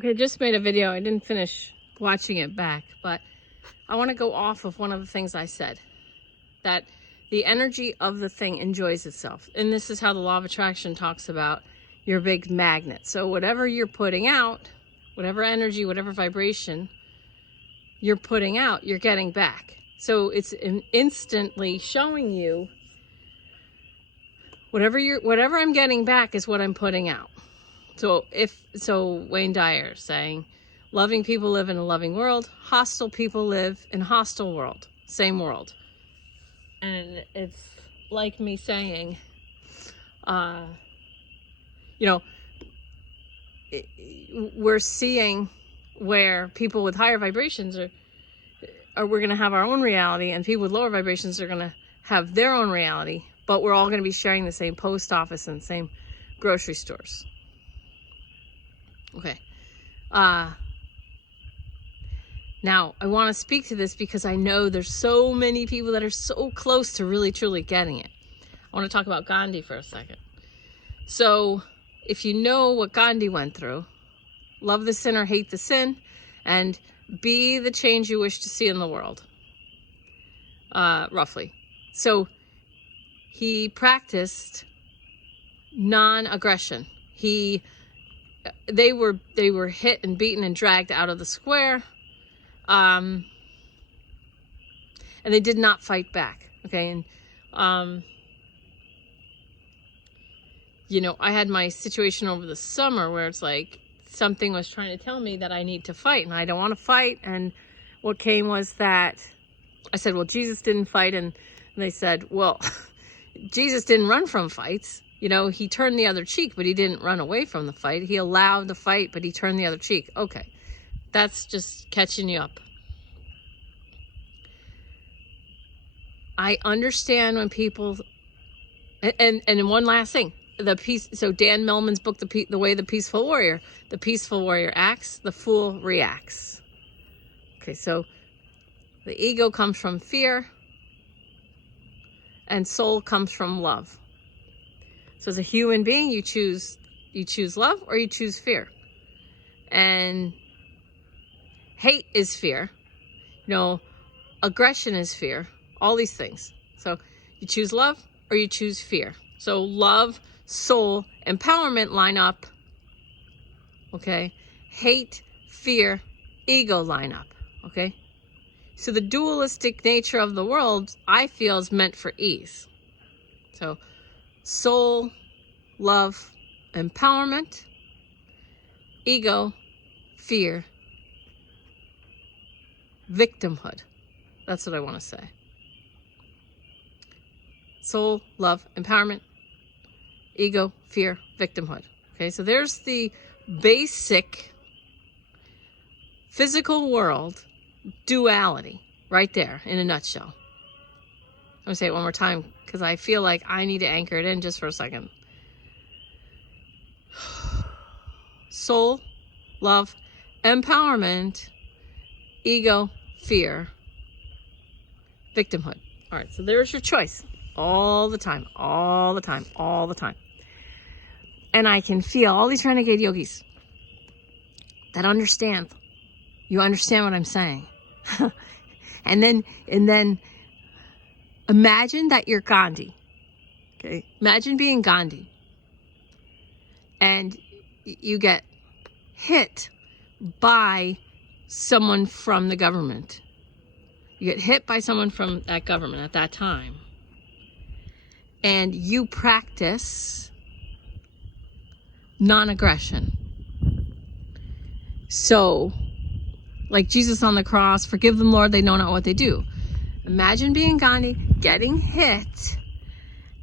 Okay, just made a video. I didn't finish watching it back, but I want to go off of one of the things I said, that the energy of the thing enjoys itself. And this is how the law of attraction talks about your big magnet. So whatever you're putting out, whatever energy, whatever vibration you're putting out, you're getting back. So it's instantly showing you whatever I'm getting back is what I'm putting out. So Wayne Dyer saying, loving people live in a loving world, hostile people live in a hostile world, same world. And it's like me saying, we're seeing where people with higher vibrations are we're going to have our own reality, and people with lower vibrations are going to have their own reality, but we're all going to be sharing the same post office and the same grocery stores. Okay. Now, I want to speak to this because I know there's so many people that are so close to really, truly getting it. I want to talk about Gandhi for a second. So, if you know what Gandhi went through, love the sinner, hate the sin, and be the change you wish to see in the world. Roughly. So, he practiced non-aggression. They were hit and beaten and dragged out of the square, and they did not fight back. Okay, and I had my situation over the summer where it's like something was trying to tell me that I need to fight, and I don't want to fight. And what came was that I said, well, Jesus didn't fight, and they said, well, Jesus didn't run from fights. He turned the other cheek, but he didn't run away from the fight. He allowed the fight, but he turned the other cheek. Okay, that's just catching you up. I understand when people, and one last thing, so Dan Millman's book, The Way of the Peaceful Warrior acts, the fool reacts. Okay, so the ego comes from fear, and soul comes from love. So as a human being, you choose love or you choose fear. And hate is fear. Aggression is fear. All these things. So you choose love or you choose fear. So love, soul, empowerment line up. Okay? Hate, fear, ego line up. Okay? So the dualistic nature of the world, I feel, is meant for ease. So soul, love, empowerment, ego, fear, victimhood. That's what I want to say. Soul, love, empowerment, ego, fear, victimhood. Okay, so there's the basic physical world duality right there in a nutshell. I'm going to say it one more time because I feel like I need to anchor it in just for a second. Soul, love, empowerment, ego, fear, victimhood. All right, so there's your choice. All the time, all the time, all the time. And I can feel all these renegade yogis that understand. You understand what I'm saying. and then imagine that you're Gandhi. Okay? Imagine being Gandhi. And you get hit by someone from the government. You get hit by someone from that government at that time. And you practice non-aggression. So, like Jesus on the cross, forgive them, Lord, they know not what they do. Imagine being Gandhi, getting hit,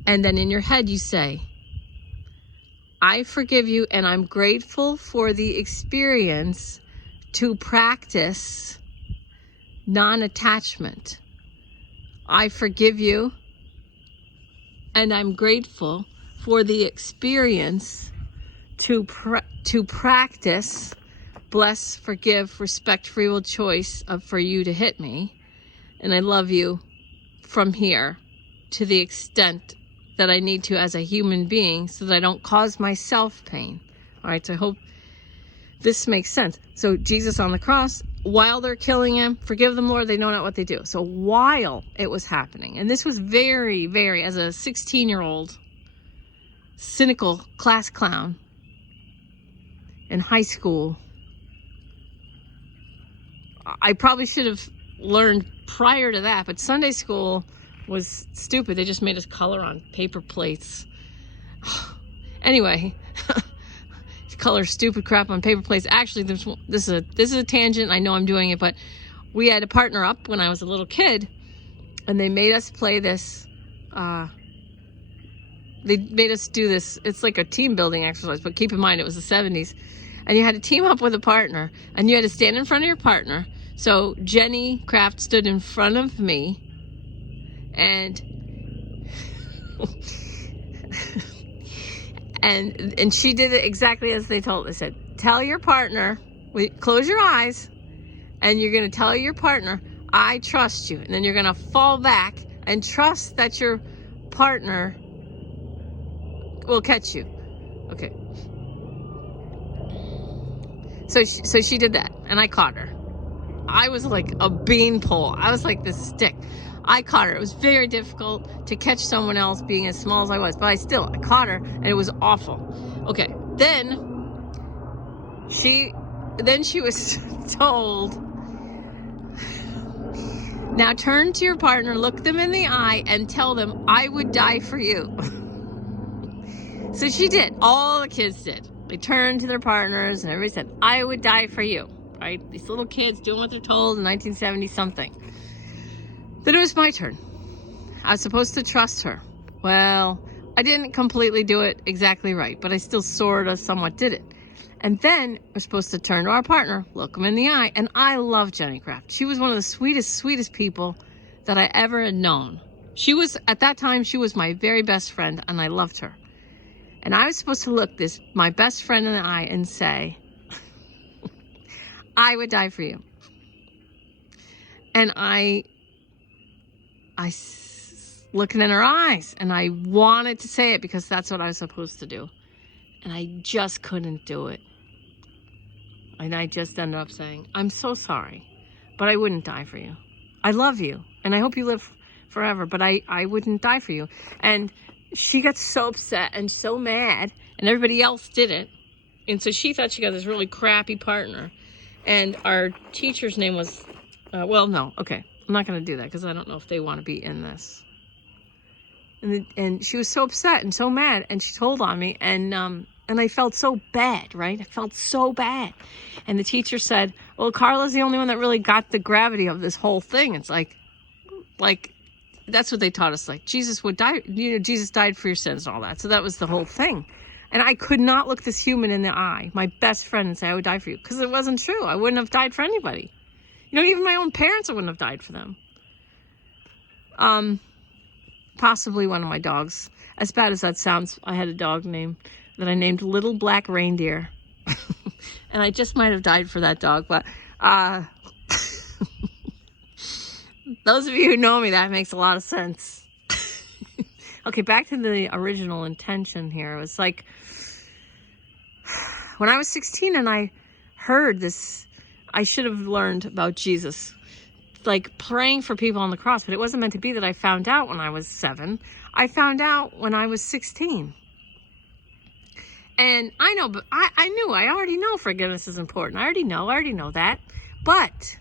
and then in your head you say, I forgive you, and I'm grateful for the experience to practice non-attachment. I forgive you, and I'm grateful for the experience to practice bless, forgive, respect, free will, choice for you to hit me. And I love you from here to the extent that I need to as a human being so that I don't cause myself pain. All right, so I hope this makes sense. So Jesus on the cross, while they're killing him, forgive them, Lord, they know not what they do. So while it was happening, and this was very, very, as a 16-year-old, cynical class clown in high school, I probably should have learned prior to that, but Sunday school was stupid. They just made us color on paper plates. Anyway, color stupid crap on paper plates. Actually, this is a tangent. I know I'm doing it, but we had a partner up when I was a little kid, and they made us play this. They made us do this. It's like a team building exercise, but keep in mind it was the 70s, and you had to team up with a partner, and you had to stand in front of your partner. So Jenny Kraft stood in front of me, and and she did it exactly as they told. They said, tell your partner, close your eyes, and you're going to tell your partner, I trust you. And then you're going to fall back and trust that your partner will catch you. Okay. So she did that, and I caught her. I was like a beanpole. I was like this stick. I caught her. It was very difficult to catch someone else being as small as I was, but I caught her, and it was awful. Okay, then she was told, now turn to your partner, look them in the eye, and tell them, I would die for you. So she did. All the kids did. They turned to their partners, and everybody said, I would die for you. Right? These little kids doing what they're told in 1970 something. Then it was my turn. I was supposed to trust her. Well, I didn't completely do it exactly right, but I still sort of somewhat did it. And then we're supposed to turn to our partner, look them in the eye. And I love Jenny Kraft. She was one of the sweetest people that I ever had known. At that time, she was my very best friend, and I loved her. And I was supposed to look my best friend in the eye and say, I would die for you. And I looking in her eyes, and I wanted to say it because that's what I was supposed to do. And I just couldn't do it. And I just ended up saying, I'm so sorry, but I wouldn't die for you. I love you, and I hope you live forever, but I wouldn't die for you. And she got so upset and so mad, and everybody else did it. And so she thought she got this really crappy partner. And our teacher's name was, okay. I'm not going to do that because I don't know if they want to be in this. And she was so upset and so mad, and she told on me, and I felt so bad, right? I felt so bad. And the teacher said, well, Carla's the only one that really got the gravity of this whole thing. It's like that's what they taught us. Like Jesus would die, Jesus died for your sins and all that. So that was the whole thing. And I could not look this human in the eye, my best friend, and say, I would die for you. Because it wasn't true. I wouldn't have died for anybody. Even my own parents, I wouldn't have died for them. Possibly one of my dogs. As bad as that sounds, I had a dog that I named Little Black Reindeer. And I just might have died for that dog. But those of you who know me, that makes a lot of sense. Okay, back to the original intention here. It was like, when I was 16 and I heard this, I should have learned about Jesus, like praying for people on the cross, but it wasn't meant to be that I found out when I was 7. I found out when I was 16. And I know, but I already know forgiveness is important. I already know that. But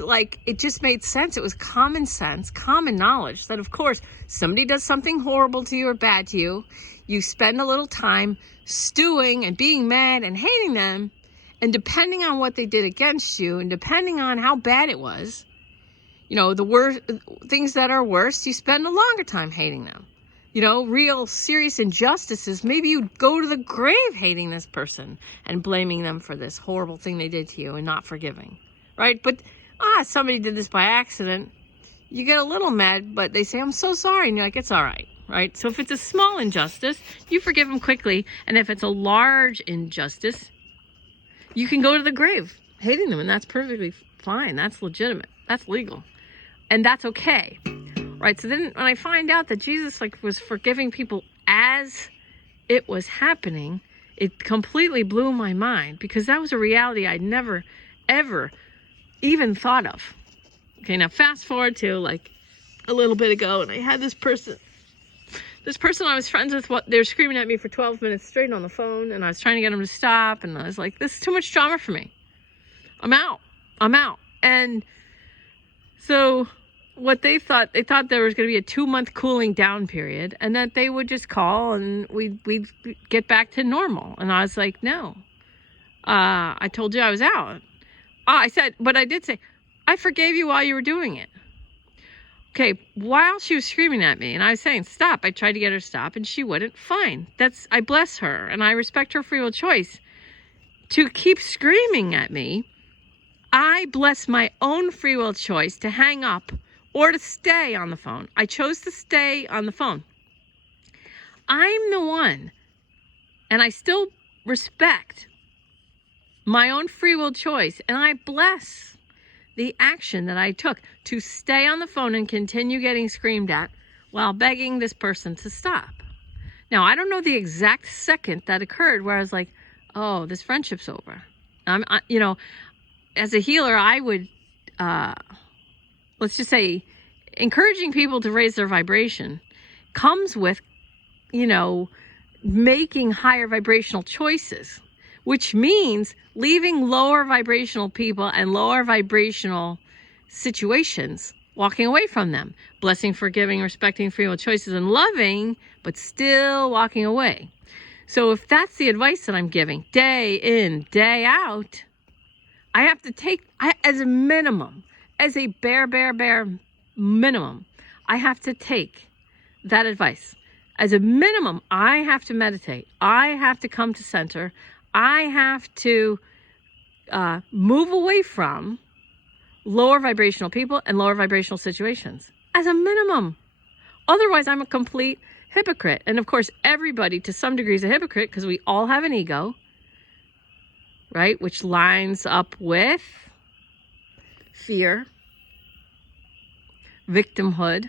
like, it just made sense. It was common sense, common knowledge that, of course, somebody does something horrible to you or bad to you. You spend a little time stewing and being mad and hating them. And depending on what they did against you, and depending on how bad it was, the worst things that are worse, you spend a longer time hating them. Real serious injustices, maybe you go to the grave hating this person and blaming them for this horrible thing they did to you and not forgiving, right? But somebody did this by accident. You get a little mad, but they say, I'm so sorry. And you're like, it's all right, right? So if it's a small injustice, you forgive them quickly. And if it's a large injustice, you can go to the grave hating them. And that's perfectly fine. That's legitimate. That's legal. And that's okay, right? So then when I find out that Jesus was forgiving people as it was happening, it completely blew my mind because that was a reality I'd never, ever even thought of. Okay, now fast forward to like a little bit ago, and I had this person I was friends with, they were screaming at me for 12 minutes straight on the phone, and I was trying to get them to stop, and I was like, this is too much drama for me. I'm out. And so what they thought there was going to be a 2-month cooling down period, and that they would just call and we'd get back to normal. And I was like, no, I told you I was out. I did say, I forgave you while you were doing it. Okay, while she was screaming at me and I was saying, stop, I tried to get her to stop and she wouldn't. Fine. I bless her and I respect her free will choice to keep screaming at me. I bless my own free will choice to hang up or to stay on the phone. I chose to stay on the phone. I'm the one, and I still respect my own free will choice, and I bless the action that I took to stay on the phone and continue getting screamed at while begging this person to stop. Now, I don't know the exact second that occurred where I was like, oh, this friendship's over. As a healer, I would, let's just say, encouraging people to raise their vibration comes with, making higher vibrational choices, which means leaving lower vibrational people and lower vibrational situations, walking away from them, blessing, forgiving, respecting free will choices, and loving, but still walking away. So if that's the advice that I'm giving, day in, day out, I have to take, as a minimum, as a bare minimum, I have to take that advice. As a minimum, I have to meditate. I have to come to center. I have to move away from lower vibrational people and lower vibrational situations. As a minimum. Otherwise, I'm a complete hypocrite. And of course, everybody to some degree is a hypocrite because we all have an ego, right? Which lines up with fear, victimhood.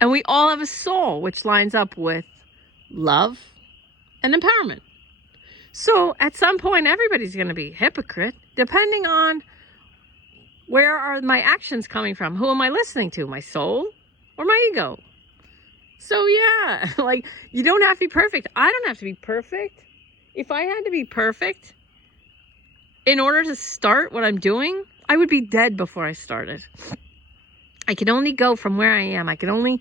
And we all have a soul, which lines up with love and empowerment. So at some point, everybody's going to be a hypocrite, depending on where are my actions coming from? Who am I listening to? My soul or my ego? So yeah, like, you don't have to be perfect. I don't have to be perfect. If I had to be perfect in order to start what I'm doing, I would be dead before I started. I can only go from where I am. I can only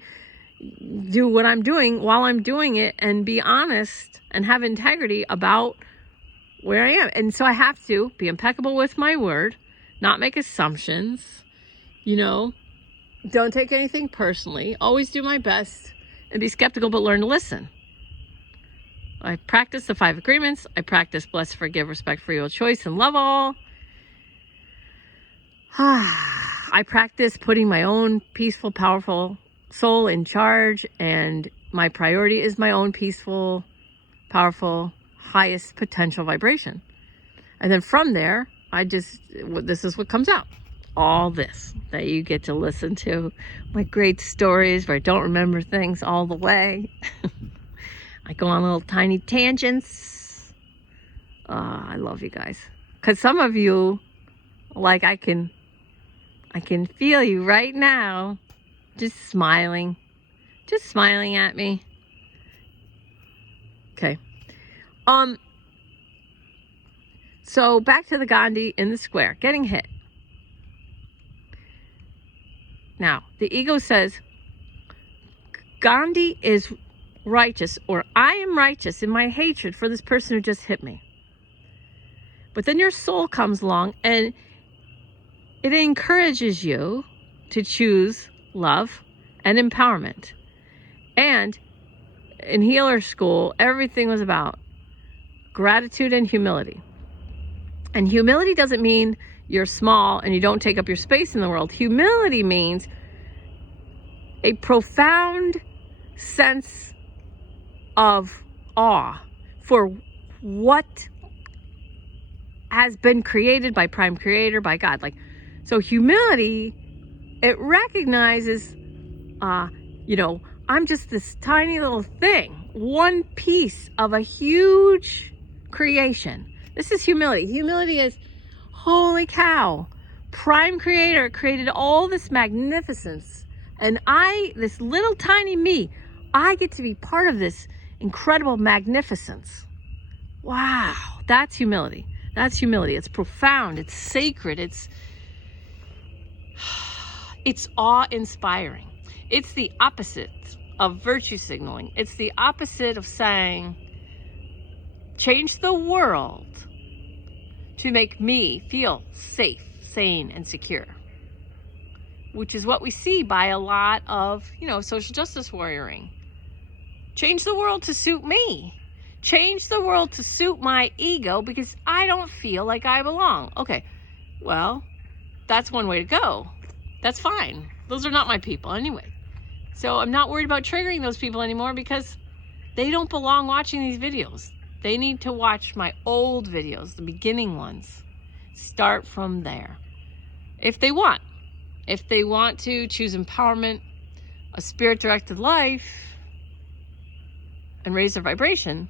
do what I'm doing while I'm doing it and be honest and have integrity about where I am. And so I have to be impeccable with my word, not make assumptions, don't take anything personally, always do my best and be skeptical, but learn to listen. I practice the 5 agreements. I practice bless, forgive, respect, free will choice, and love all. I practice putting my own peaceful, powerful soul in charge, and my priority is my own peaceful, powerful, highest potential vibration. And then from there, this is what comes out. All this that you get to listen to, my great stories where I don't remember things all the way. I go on little tiny tangents. I love you guys. Because some of you, like, I can feel you right now, just smiling at me. Okay. So back to the Gandhi in the square, getting hit. Now, the ego says, Gandhi is righteous, or I am righteous in my hatred for this person who just hit me. But then your soul comes along and it encourages you to choose love and empowerment. And in healer school, everything was about gratitude and humility. And humility doesn't mean you're small and you don't take up your space in the world. Humility means a profound sense of awe for what has been created by Prime Creator, by God. So humility, it recognizes, I'm just this tiny little thing. one piece of a huge creation. This is humility. Humility is, holy cow, Prime Creator created all this magnificence. And this little tiny me, I get to be part of this incredible magnificence. Wow, that's humility. That's humility. It's profound. It's sacred. It's awe-inspiring. It's the opposite of virtue signaling. It's the opposite of saying, change the world to make me feel safe, sane, and secure. Which is what we see by a lot of, social justice warrioring. Change the world to suit me. Change the world to suit my ego because I don't feel like I belong. Okay, well, that's one way to go. That's fine. Those are not my people anyway. So I'm not worried about triggering those people anymore because they don't belong watching these videos. They need to watch my old videos, the beginning ones. Start from there. If they want. If they want to choose empowerment, a spirit-directed life, and raise their vibration,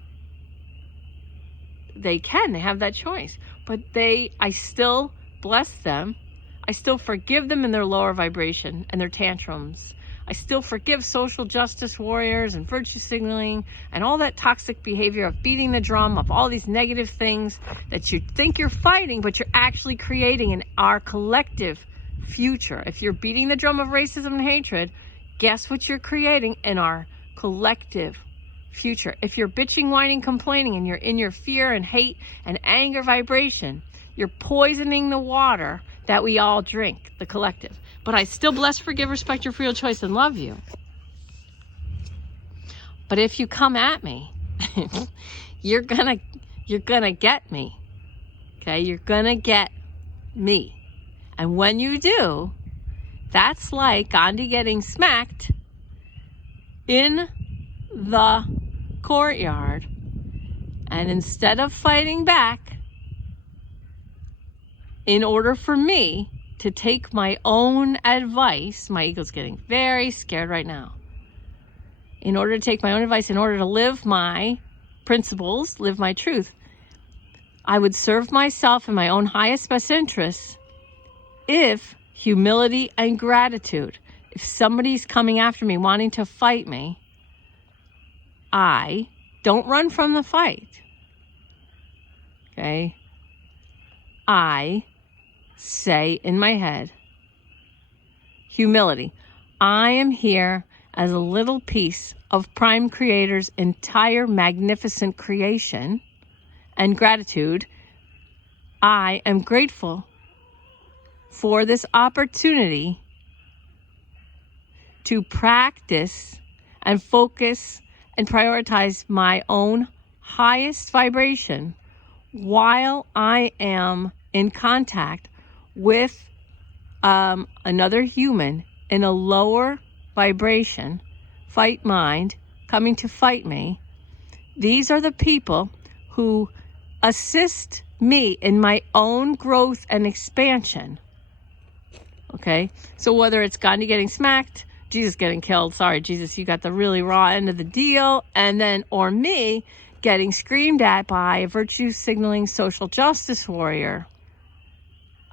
they can. They have that choice. But I still bless them. I still forgive them in their lower vibration and their tantrums. I still forgive social justice warriors and virtue signaling and all that toxic behavior of beating the drum of all these negative things that you think you're fighting, but you're actually creating in our collective future. If you're beating the drum of racism and hatred, guess what you're creating in our collective future? If you're bitching, whining, complaining, and you're in your fear and hate and anger vibration, you're poisoning the water that we all drink, the collective. But I still bless, forgive, respect your free will choice, and love you. But if you come at me, you're gonna get me. Okay, you're gonna get me. And when you do, that's like Gandhi getting smacked in the courtyard. And instead of fighting back, in order for me to take my own advice, my ego's getting very scared right now. In order to take my own advice, in order to live my principles, live my truth, I would serve myself in my own highest best interests if humility and gratitude, if somebody's coming after me, wanting to fight me, I don't run from the fight. Okay? I say in my head, humility. I am here as a little piece of Prime Creator's entire magnificent creation, and gratitude. I am grateful for this opportunity to practice and focus and prioritize my own highest vibration while I am in contact with another human in a lower vibration, fight mind, coming to fight me. These are the people who assist me in my own growth and expansion. Okay? So whether it's Gandhi getting smacked, Jesus getting killed, sorry, Jesus, you got the really raw end of the deal, and then, or me getting screamed at by a virtue signaling social justice warrior,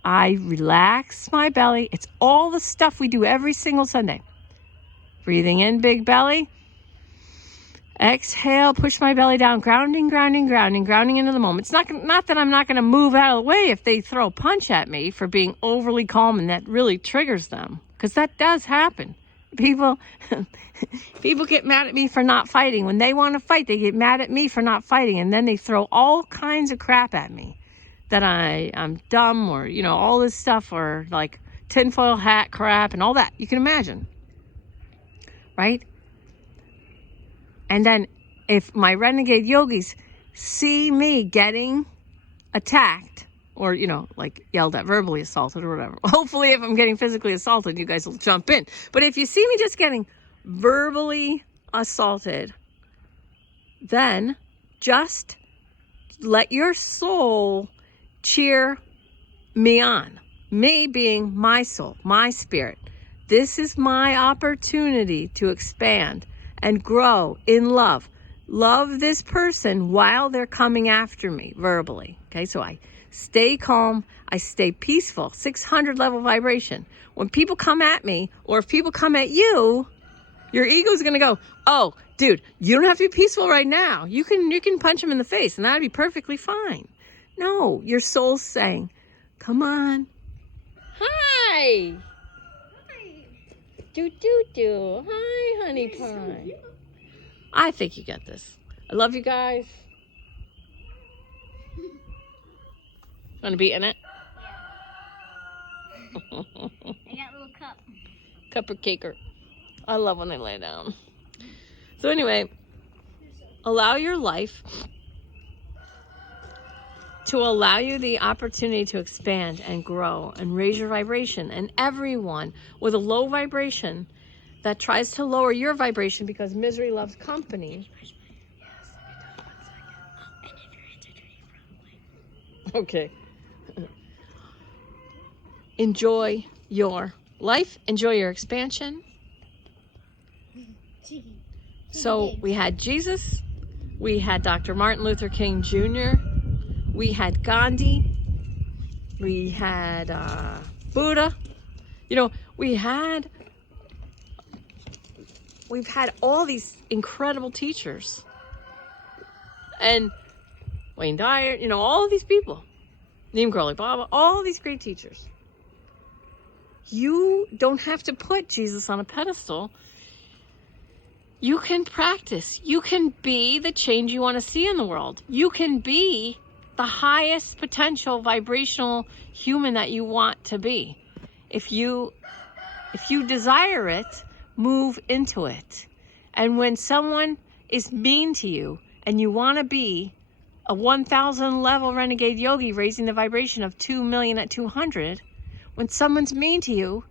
I relax my belly. It's all the stuff we do every single Sunday. Breathing in, big belly. Exhale, push my belly down, grounding, grounding, grounding, grounding into the moment. It's not that I'm not going to move out of the way if they throw a punch at me for being overly calm and that really triggers them, because that does happen. People get mad at me for not fighting. When they want to fight, they get mad at me for not fighting, and then they throw all kinds of crap at me. That I'm dumb, or, all this stuff, or like tinfoil hat crap and all that. You can imagine. Right? And then if my renegade yogis see me getting attacked, or, like yelled at, verbally assaulted or whatever. Hopefully if I'm getting physically assaulted, you guys will jump in. But if you see me just getting verbally assaulted, then just let your soul cheer me on. Me being my soul, my spirit. This is my opportunity to expand and grow in love. love this person while they're coming after me verbally. Okay, so I stay calm, I stay peaceful, 600 level vibration. When people come at me, or if people come at you, your ego's gonna go, oh, dude, you don't have to be peaceful right now. You can punch them in the face and that'd be perfectly fine. No, your soul's saying, come on. Hi. Do. Hi, honey pie. I think you get this. I love you guys. Want to be in it? I got a little cup. Cupper-caker. I love when they lay down. So anyway, allow your life to allow you the opportunity to expand and grow and raise your vibration. And everyone with a low vibration that tries to lower your vibration, because misery loves company. Okay. Enjoy your life. Enjoy your expansion. So we had Jesus. We had Dr. Martin Luther King Jr. We had Gandhi. We had Buddha. You know, we've had all these incredible teachers. And Wayne Dyer, you know, all of these people. Neem Karoli Baba, all these great teachers. You don't have to put Jesus on a pedestal. You can practice. You can be the change you want to see in the world. You can be the highest potential vibrational human that you want to be. If you desire it, move into it. And when someone is mean to you and you want to be a 1,000 level renegade yogi raising the vibration of 2 million at 200, when someone's mean to you,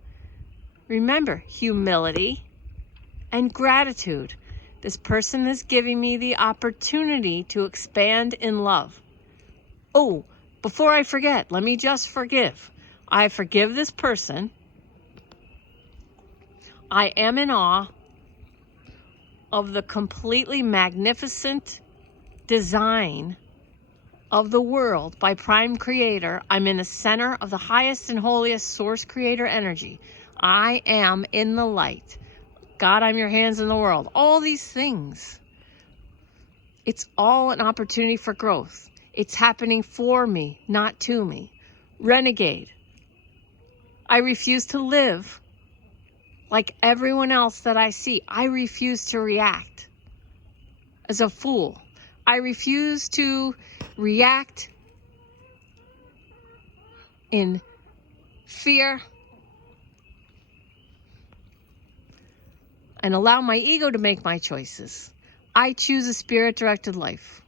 remember humility and gratitude. This person is giving me the opportunity to expand in love. Oh, before I forget, let me just forgive. I forgive this person. I am in awe of the completely magnificent design of the world by Prime Creator. I'm in the center of the highest and holiest source creator energy. I am in the light. God, I'm your hands in the world. All these things. It's all an opportunity for growth. It's happening for me, not to me. Renegade. I refuse to live like everyone else that I see. I refuse to react as a fool. I refuse to react in fear and allow my ego to make my choices. I choose a spirit-directed life.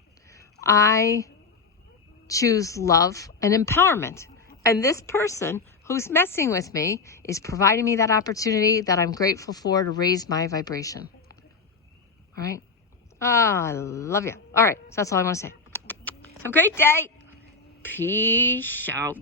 I choose love and empowerment. And this person who's messing with me is providing me that opportunity that I'm grateful for to raise my vibration. All right? I love you. All right, so that's all I want to say. Have a great day. Peace out.